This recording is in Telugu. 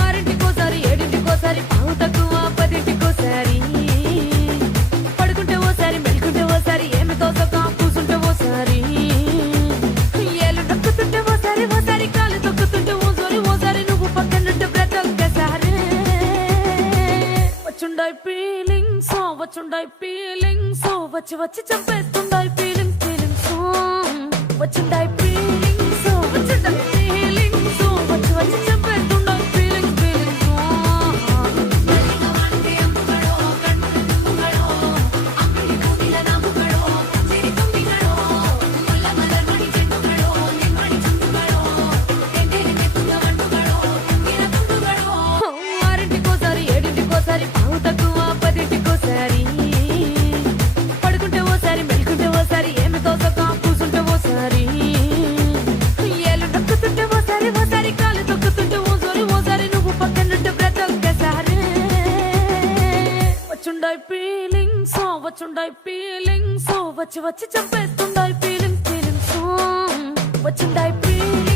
ఆరింటికోసారి ఏడింటికోసారి పావు తక్కువ పదింటికోసారి పడుకుంటే ఓసారి మెలుకుంటే ఓసారి ఏమి తోసక కూసుంటే ఓసారి ఏళ్ళు నొక్కుతుంటే ఓసారి ఓసారి కాలు తొక్కుతుంటే ఓసారి నువ్వు పక్కనుంటే బ్రతొక్కసారి వచ్చుండాయి ఫీలింగ్స్ వచ్చి వచ్చి చంపేస్తుండాయి ఫీలింగ్స్ వచ్చుండాయి ఫీలింగ్స్ వచ్చుండాయి ఫీలింగ్స్ వచ్చి వచ్చి చంపేస్తుండాయి ఫీలింగ్స్ ఆరింటికోసారి ఏడింటికోసారి పావు తక్కువ పదింటికోసారి పడుకుంటే ఓసారి మెలుకుంటే ఓసారి ఏమి తోసక కూసుంటే ఓసారి ఏళ్ళు నొక్కుతుంటే ఓసారి ఓసారి కాలు తొక్కుతుంటే ఓసారి నువ్వు పక్కనుంటే బ్రతొక్కసారి వచ్చుండాయి ఫీలింగ్స్ వచ్చి వచ్చి చంపేస్తుండాయి ఫీలింగ్స్ వచ్చుండాయి ఫీలింగ్స్